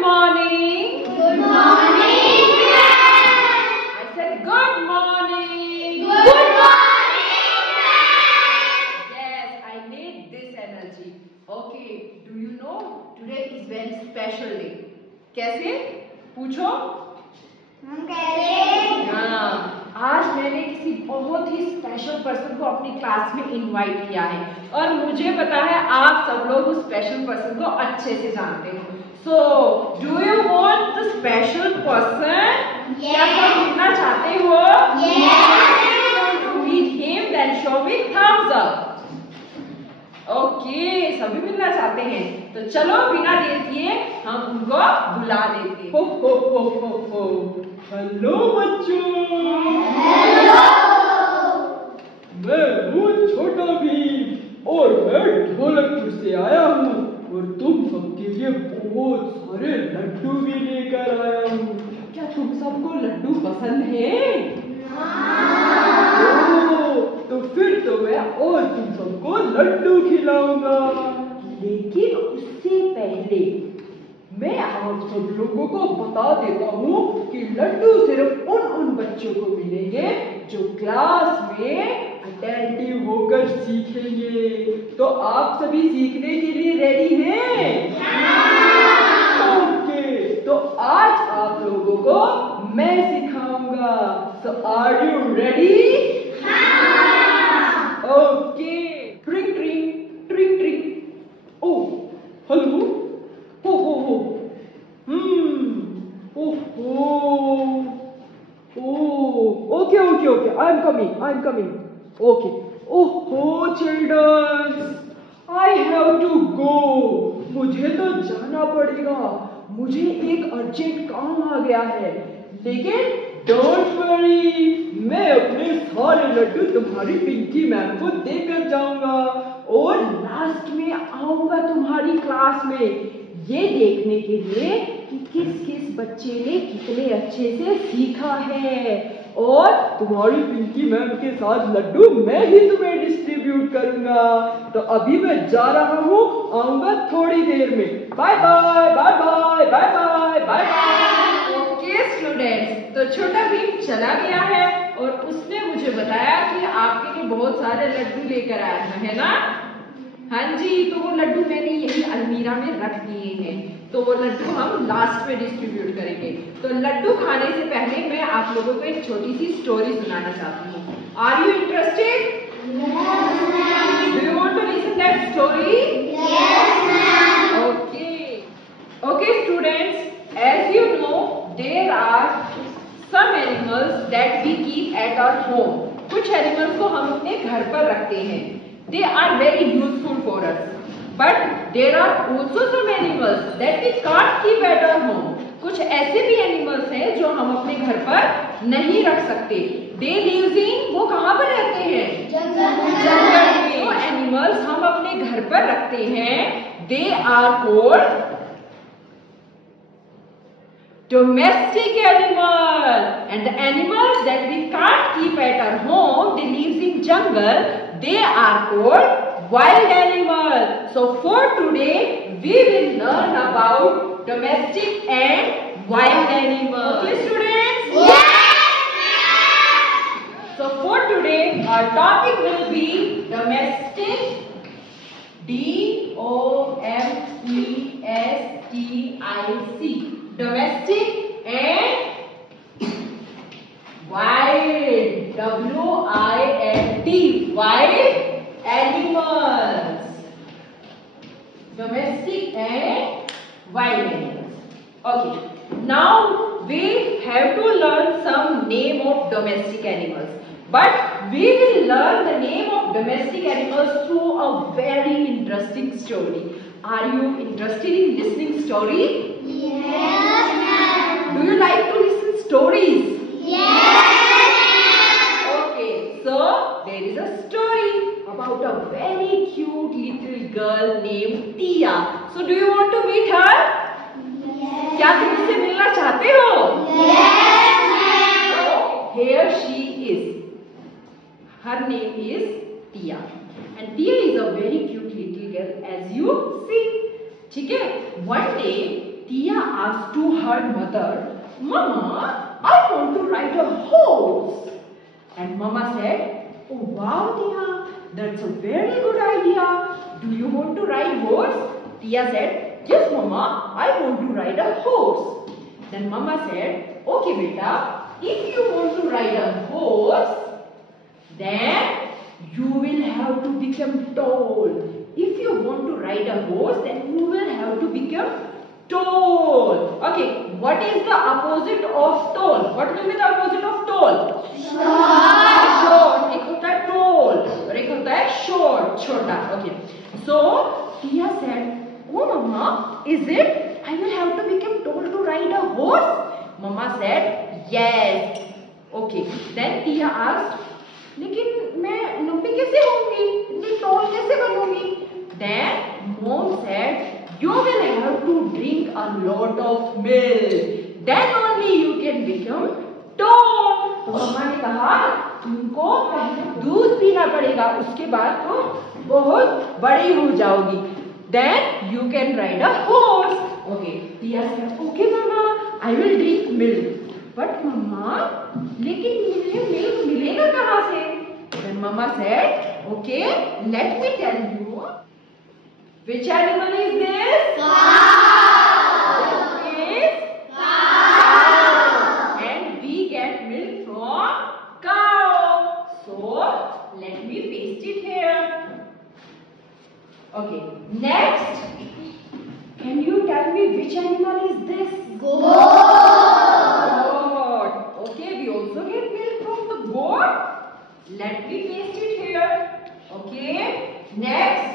morning. Good morning, ma'am. I said good morning. Good morning, ma'am. Yes, I need this energy. Okay, do you know today is very special day. कैसे? पूछो. हम कैसे? हाँ, आज मैंने किसी बहुत ही स्पेशल पर्सन को अपनी क्लास में इनवाइट किया है और मुझे पता है आप सब लोग उस स्पेशल पर्सन को अच्छे से जानते हो. So, do you want the special person? क्या तुम मिलना चाहते हो? Yes. If you want to meet him, then show me thumbs up. Okay, सभी मिलना चाहते हैं तो चलो बिना देर किए हम उनको बुला देते हैं. हो. हेलो बच्चों. हेलो. मैं हूँ छोटा भीम और मैं ढोलकपुर से आया हूँ और तुम सबके लिए बहुत सारे लड्डू भी लेकर आया हूँ. क्या तुम सबको लड्डू पसंद है? तो फिर तो मैं और तुम सबको लड्डू खिलाऊंगा. लेकिन उससे पहले मैं आप सब लोगों को बता देता हूँ कि लड्डू सिर्फ उन बच्चों को मिलेंगे जो क्लास में अटेंटिव होकर सीखेंगे. तो आप सभी सीखने के लिए रेडी हैं? ओके, तो आज आप लोगों को मैं सिखाऊंगा. So are you ready? Okay. ट्रिंग ट्रिंग ट्रिंग ट्रिंग. Oh hello. हो. Okay. I am coming. Okay. Oh, children. I have to go. मुझे तो जाना पड़ेगा. मुझे एक अर्जेंट काम आ गया है. लेकिन डोंट वरी, मैं अपने सारे लड्डू तुम्हारी पिंकी मैम को देकर जाऊंगा और लास्ट में आऊंगा तुम्हारी क्लास में ये देखने के लिए कि किस बच्चे ने कितने अच्छे से सीखा है. और तुम्हारी पिंकी मैम के साथ लड्डू मैं ही तुम्हें डिस्ट्रीब्यूट करूंगा. तो अभी मैं जा रहा हूँ, आऊंगा थोड़ी देर में. Bye bye. ओके स्टूडेंट्स, तो छोटा भीम चला गया है और उसने मुझे बताया कि आपके लिए बहुत सारे लड्डू लेकर आया है ना? हाँ जी, तो वो लड्डू मैंने यही अलमीरा में रख दिए हैं. तो वो लड्डू हम लास्ट में डिस्ट्रीब्यूट करेंगे. तो लड्डू खाने से पहले मैं आप लोगों को एक छोटी सी स्टोरी सुनाना चाहती हूँ. Are you interested? Do you want to listen that story? Okay students, as you know, there are some animals that we keep at our home. कुछ एनिमल्स को हम अपने घर पर रखते हैं. They are very useful for us. But there are also some animals that we can't keep at our home. कुछ ऐसे भी एनिमल्स हैं जो हम अपने घर पर नहीं रख सकते. They live in, वो कहाँ पर रहते हैं? जंगल में. वो एनिमल्स हम अपने घर पर रखते हैं. They are called domestic animal, and the animals that we can't keep at our home, they live in jungle, they are called wild animal. So for today we will learn about domestic and wild animals. Okay students? Yes. So for today our topic will be domestic, DOMESTIC, domestic and wild, WILD, wild animals. Domestic and wild animals. Okay. Now we have to learn some name of domestic animals. But we will learn the name of domestic animals through a very interesting story. Are you interested in listening story? Yes, ma'am. Do you like to listen stories? Yes. Okay, so there is a story about a very cute little girl named Tia. So do you want to meet her? Yes. क्या तुम उससे मिलना चाहते हो? Yes, ma'am. So here she is. Her name is Tia. And Tia is a very cute little girl as you see. ठीक है? One day Tia Tia asked to her mother, "Mama, I want to ride a horse." And Mama said, "Oh wow, Tia, that's a very good idea. Do you want to ride horse?" Tia said, "Yes, Mama, I want to ride a horse." Then Mama said, "Okay, beta, if you want to ride a horse, then you will have to become tall. If you want to ride a horse, then you will have to become tall." Okay, what is the opposite of tall? What will be the opposite of tall? Short. एक होता है tall और एक होता है short, छोटा. Okay. So Tia said, "Oh Mama, is it? I will have to become tall to ride a horse?" Mama said, "Yes." Okay. Then Tia asked, "लेकिन मैं लंबी कैसे होंगी? इतनी tall कैसे बनूंगी?" Then Mom said, "You will have to drink a lot of milk. Then only you can become tall." तो मम्मा ने कहा, तुमको पहले दूध पीना पड़ेगा, उसके बाद तुम बहुत बड़ी हो जाओगी. Then you can ride a horse. Okay. Tia said, "Okay Mama, I will drink milk." But Mama, लेकिन मुझे milk मिलेगा कहाँ से? Then Mama said, "Okay, let me tell you. Which animal is this?" This is cow. And we get milk from cow. So, let me paste it here. Okay. Next, can you tell me which animal is this? Goat. Okay, we also get milk from the goat. Let me paste it here. Okay. Next.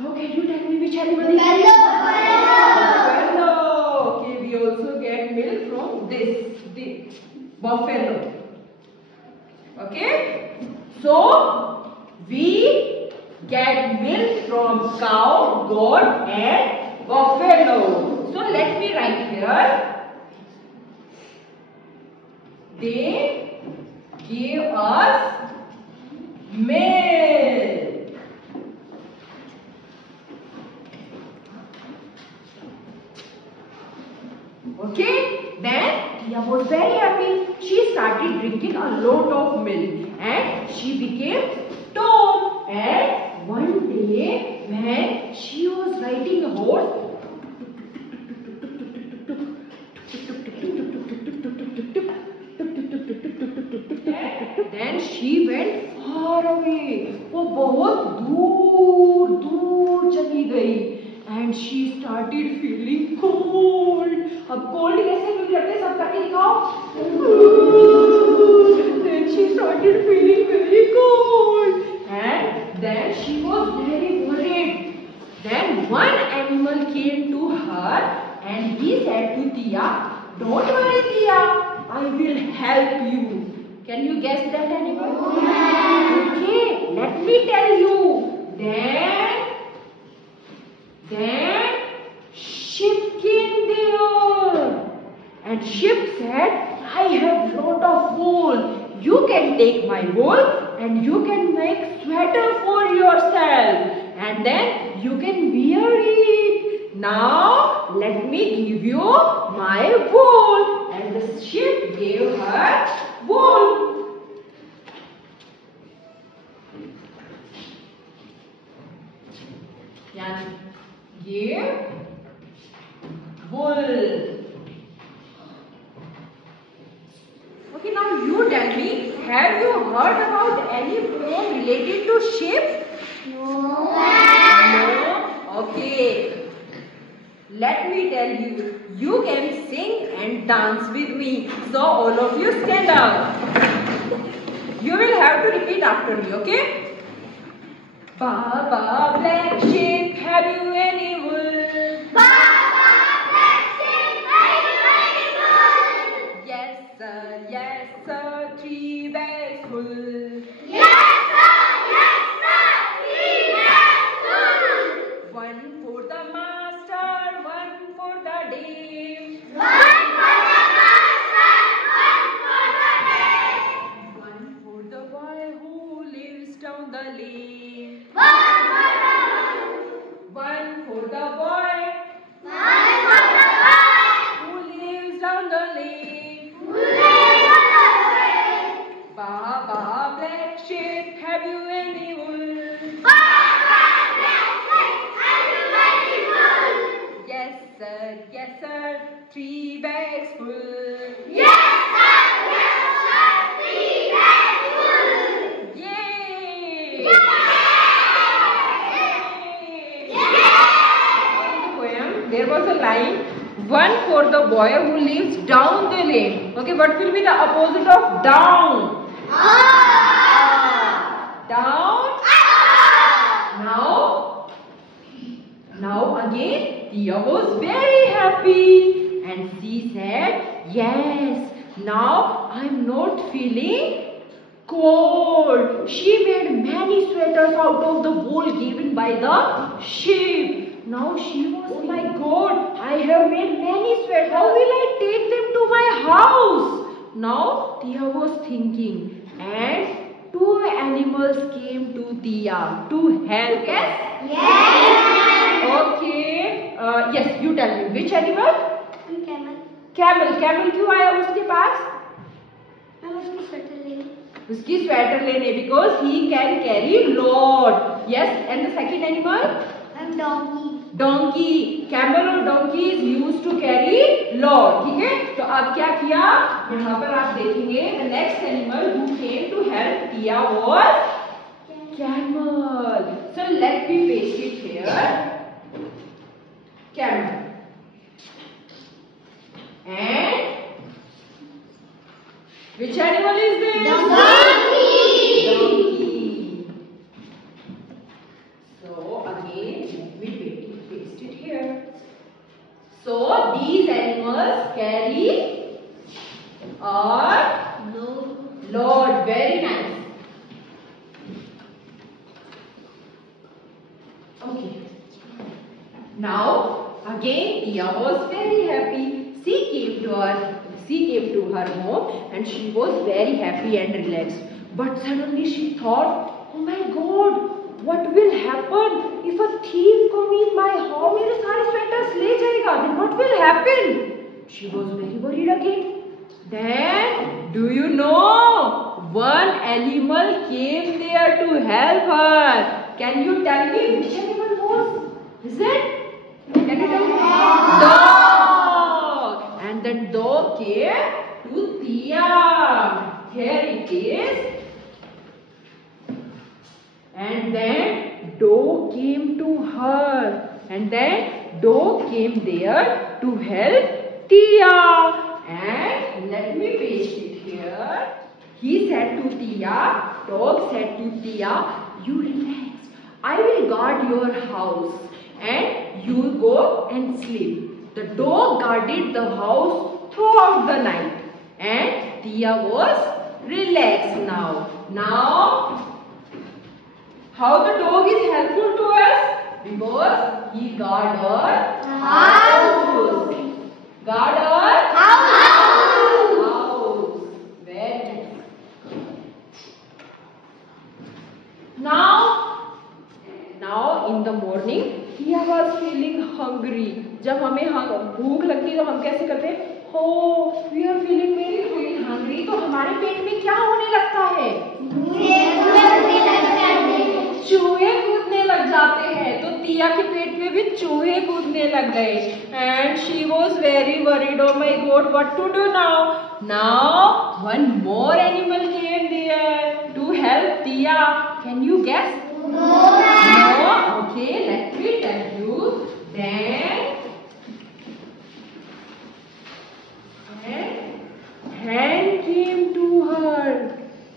Now can you tell me which animal is this? Buffalo. Okay, we also get milk from this buffalo. Okay. So we get milk from cow, goat, and buffalo. So let me write here. They give us milk. Okay, then Tia was very happy. She started drinking a lot of milk and she became tall. And one day when she was riding a horse, then she went far away. वो बहुत दूर दूर चली गई. And she started feeling cold. अब cold कैसे feel करते हैं? सब करके दिखाओ. Then she started feeling very cold. And then she was very worried. Then one animal came to her and he said to Tia, "Don't worry Tia, I will help you." Can you guess that animal? Okay, let me tell you. Then ship came there. And ship said, "I have lot of wool. You can take my wool and you can make sweater for yourself. And then you can wear it. Now let me give you my wool." And the ship gave her wool. Yani give wool. Okay, now you tell me, have you heard about any poem related to ship? No? Okay. Let me tell you, you can sing and dance with me. So all of you stand up. You will have to repeat after me, okay? Baba black sheep, have you any wool? Baba, black sheep, have you any wool? Yes sir, 3 bags full. Yes sir, 3 bags full. One for the master, one for the dame. One for the master, one for the dame. One for the boy who lives down the lane. One for the One for the full. Yes, sir. Yes, sir. 3 days full. Yay! Yay! In the poem, there was a line, one for the boy who lives down the lane. Okay, what will be the opposite of down? Down. Now again, Tia was very happy and she said, yes, now I'm not feeling cold. She made many sweaters out of the wool given by the sheep. Now she was, oh my God, I have made many sweaters. How will I take them to my house? Now Tia was thinking, and 2 animals came to Tia to help. Yes? Yes. Okay. Yes, you tell me. Which animal? Camel. Camel. Camel क्यों आया उसके पास? मैं उसकी sweater लेने. उसकी sweater लेने because he can carry load. Yes. And the second animal? Donkey. Donkey. Camel और donkey is used to carry load. ठीक है? तो अब क्या किया? यहाँ पर आप देखेंगे the next animal who came to help Tia was camel. So let me paste it here. Camel. And which animal is this? Donkey. Donkey. So again, let me paste it here. So these animals carry a load. Very nice. Okay. Now again, Tia was very happy. She came to her home and she was very happy and relaxed. But suddenly she thought, oh my God, what will happen if a thief come in my home? मेरे सारे sweaters ले जाएगा. Then what will happen? She was very worried again. Then, do you know, one animal came there to help her. Can you tell me which animal was? Is it? Can you tell me? Dog. And then dog came to Tia. Here it is. And then dog came to her. And then dog came there to help Tia. And let me paste it here. He said to Tia, dog said to Tia, you relax. I will guard your house and you go and sleep. The dog guarded the house throughout the night and Tia was relaxed now. Now, how the dog is helpful to us? Because he guard our house. Guard our house. Very nice. Now in the morning, Tia was feeling hungry. जब हमें भूख लगती है तो हम कैसे करते हैं? Oh, we are feeling very hungry. तो हमारे पेट में क्या होने लगता है? चूहे कूदने लग जाते हैं. तो टिया के पेट में भी चूहे कूदने लग गए. And she was very worried. Oh my God, what to do now? Now one more animal came there to help Tia. Can you guess? No. Okay, let me tell you. Then Hen came to her.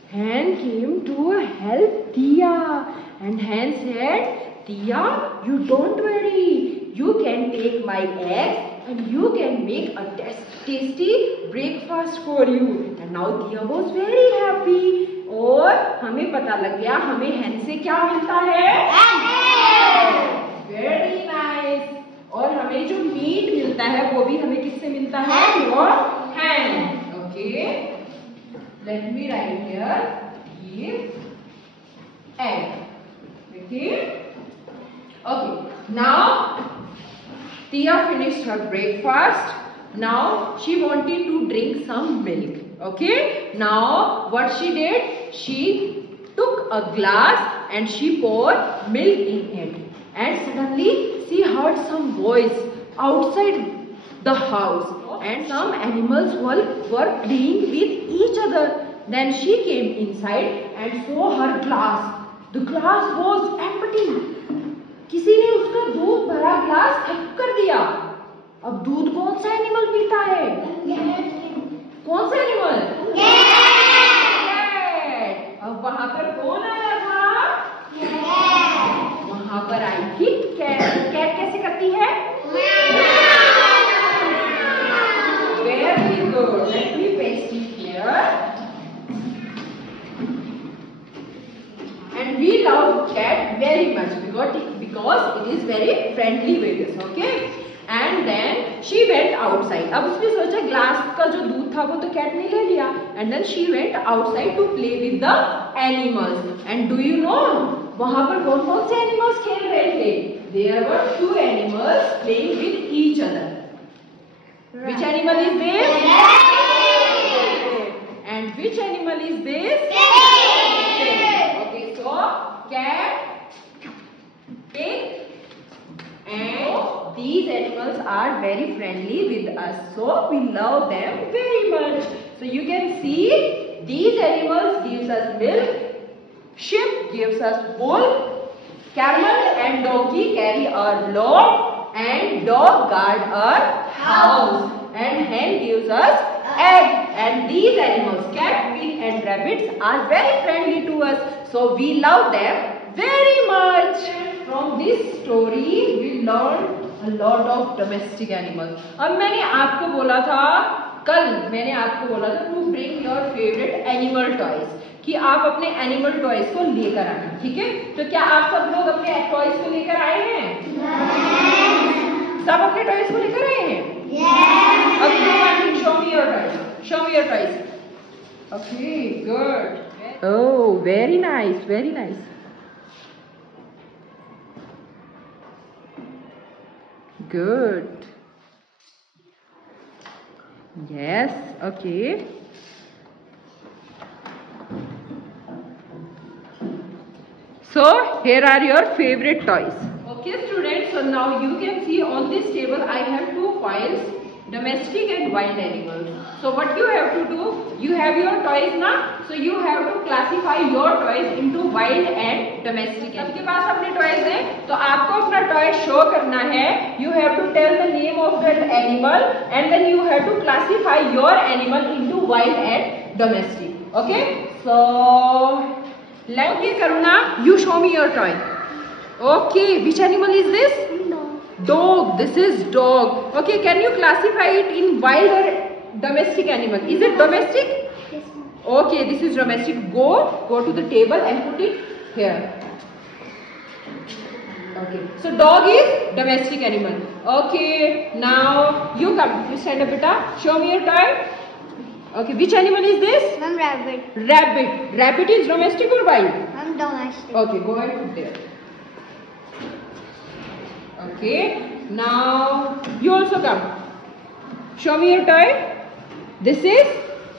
Hen came to help Tia. And Hen said, Tia, you don't worry. You can take my eggs and you can make a tasty breakfast for you. And now Tia was very happy. और हमें पता लग गया हमें hen से क्या मिलता है? Very nice. और हमें जो मीट मिलता है वो भी हमें किससे मिलता है? Hen. Okay. Let me write here. Give egg. Okay. Okay. Now Tia finished her breakfast. Now she wanted to drink some milk. Okay. Now what she did? She took a glass and she poured milk in it. And suddenly she heard some voice outside the house. and some animals were playing with each other. Then she came inside and saw her glass. The glass was empty. किसी ने उसका दूध भरा glass फेंक कर दिया. अब दूध कौन सा एनिमल पीता है? कौन सा एनिमल? कैट. अब वहां पर कौन आया था? वहां पर आई थी कैट. कैट कैसे करती है? Very good. Let me paste it here. And we love cat very much because it is very friendly with us. Okay. And then she went outside. अब उसने सोचा ग्लास का जो दूध था वो तो कैट ने ले लिया. And then she went outside to play with the animals. And do you know वहां पर कौन कौन से animals खेल रहे थे? There were 2 animals playing with each other. Which animal is this? And which animal is this? Okay, so cat, pig, and these animals are very friendly with us, so we love them very much. So you can see these animals gives us milk, sheep gives us wool, camel and donkey carry our load, and dog guard our house, and hen gives us egg. And these animals, cat, pig and rabbits, are very friendly to us, so we love them very much. From this story we learned a lot of domestic animals. अब मैंने आपको बोला था to bring your favorite animal toys, कि आप अपने animal toys को लेकर आना. ठीक है, तो क्या आप सब लोग अपने टॉयज को लेकर आए हैं? सब अपने टॉयज को लेकर आए हैं? अब show me your toys. Show me your toys. Okay, good. Oh, very nice, very nice. Good. Yes, okay. So, here are your favorite toys. Okay students, so now you can see on this table I have 2 files, domestic and wild animals. So what you have to do, you have your toys now, so you have to classify your toys into wild and domestic. आपके पास अपने toys हैं, तो आपको अपना toy show करना है. You have to tell the name of that animal and then you have to classify your animal into wild and domestic. Okay, so let me Karuna, you show me your toy. Okay, which animal is this? Dog. This is dog. Okay, can you classify it in wild or domestic animal? Is it domestic? Yes, Okay, this is domestic. Go to the table and put it here. Okay, so dog is domestic animal. Okay, now you come. You stand up, beta. Show me your toy. Okay, which animal is this? Ma'am, rabbit. Rabbit. Rabbit is domestic or wild? Ma'am, domestic. Okay, go ahead and put there. Okay, now you also come. Show me your toy. This is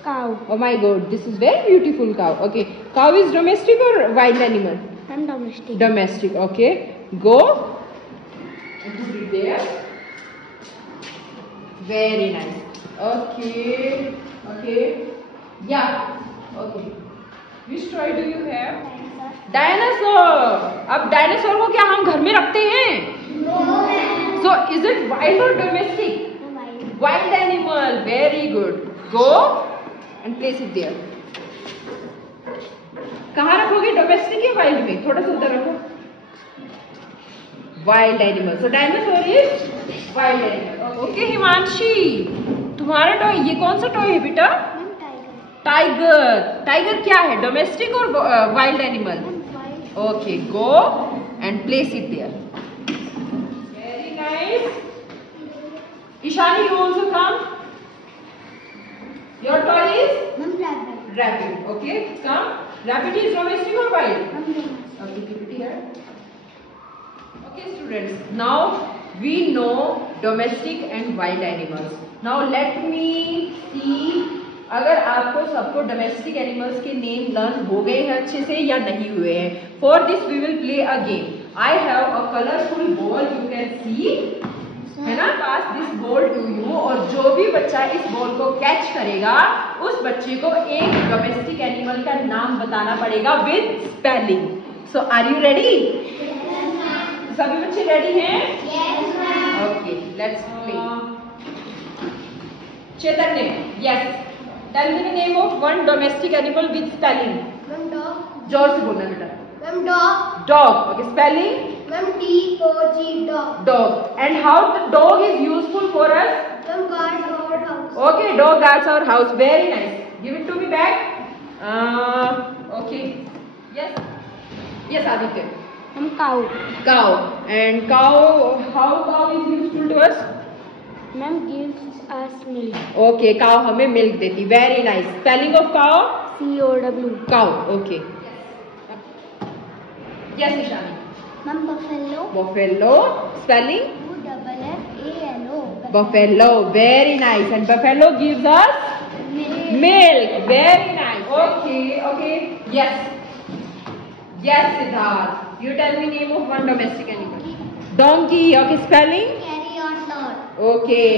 Cow. Oh my god, this is very beautiful cow. Okay, cow is domestic or wild animal? Ma'am, domestic. Domestic. Okay, go and put it there. Very nice. Okay, okay, yeah. Okay, which toy do you have? Dinosaur. अब dinosaur को क्या हम घर में रखते हैं? So is it wild or domestic? Wild animal. Very good. Go and place it there. कहाँ रखोगे? डोमेस्टिक या वाइल्ड में? थोड़ा सा उधर रखो. Wild animal. So dinosaur is wild animal. Okay Himanshi, तुम्हारा टॉय ये कौन सा टॉय है बेटा? टाइगर. टाइगर क्या है? डोमेस्टिक और wild animal? Okay, go and place it there. Very nice. Ishani, you also come. Your toy is? Rabbit. Rabbit. Okay, come. Rabbit is domestic or wild? Okay, keep it here. Okay, students. Now we know domestic and wild animals. Now let me see. अगर आपको सबको domestic animals के name learn हो गए हैं अच्छे से या नहीं हुए हैं. For this we will play a game. I have a colourful ball, you can see, है ना, pass this ball to you. और जो भी बच्चा बच्चा इस बॉल को कैच करेगा उस बच्चे को एक डोमेस्टिक एनिमल का नाम बताना पड़ेगा with spelling. So are you ready? सभी बच्चे रेडी हैं? Okay, let's play. Chaitanya, yes, tell me the name of one domestic animal with spelling. Ma'am dog. जोर से बोलना बेटा। Ma'am dog. Dog, okay, spelling? Ma'am DOG dog. Dog. And how the dog is useful for us? Ma'am guard our house। Okay, dog guards our house. Very nice. Give it to me back. Okay. Yes. Yes, Aditya. Ma'am cow. Cow. And cow, how cow is useful to us? Ma'am gives us milk। Okay, cow हमें milk देती. Very nice. Spelling of cow? COW। Cow. Okay. Yes, Nishani. Ma'am buffalo। Buffalo. Spelling? BUFFALO। Buffalo. Very nice. And buffalo gives us Milk। milk. Very nice. Okay. Okay. Yes. Yes, Siddharth. You tell me name of one domestic animal. Donkey. Okay. Spelling? Carry on lord। Okay.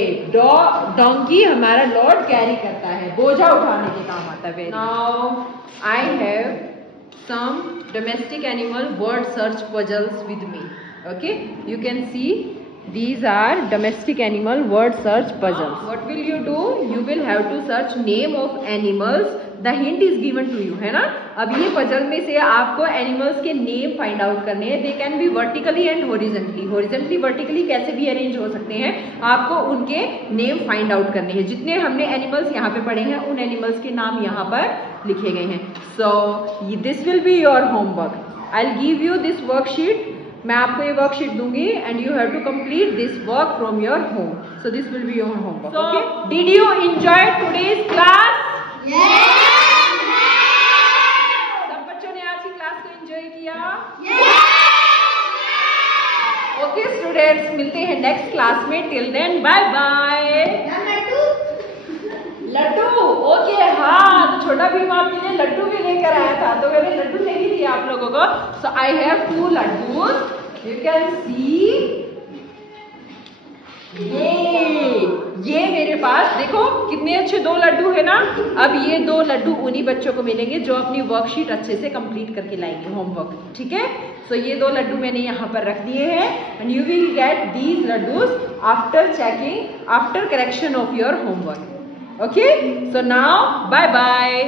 Donkey हमारा Lord carry करता है, बोझा उठाने के काम आता है। Now I have some domestic animal word search puzzles with me. Okay, you can see these are domestic animal word search puzzles. What will you do? You will have to search name of animals. The hint is given to you, है ना? अब ये puzzle में से आपको animals के name find out करने हैं। They can be vertically and horizontally. Horizontally vertically कैसे भी अरेंज हो सकते हैं, आपको उनके नेम फाइंड आउट करने हैं। जितने हमने एनिमल्स यहाँ पे पढ़े हैं उन एनिमल्स के नाम यहाँ पर लिखे गए हैं। So this will be your homework. I will give you this worksheet. मैं आपको ये वर्कशीट दूंगी and you have to complete this work from your home. So this will be your homework. Okay, did you enjoy today's class? सब बच्चों ने आज की class को एंजॉय किया? ओके स्टूडेंट्स, मिलते हैं नेक्स्ट क्लास में। Till then bye bye. Laddoo, okay, हाँ, तो छोटा भीम आपके लिए लड्डू भी लेकर आया था, तो मैंने लड्डू ले ही दिया आप लोगों को। So I have 2 laddu, you can see. ये मेरे पास देखो कितने अच्छे 2 लड्डू है ना। अब ये 2 लड्डू उन्हीं बच्चों को मिलेंगे जो अपनी वर्कशीट अच्छे से कंप्लीट करके लाएंगे होमवर्क, ठीक है। सो ये 2 लड्डू मैंने यहाँ पर रख दिए हैं and you will get these laddoos after checking, after correction of your homework. Okay, so now bye bye.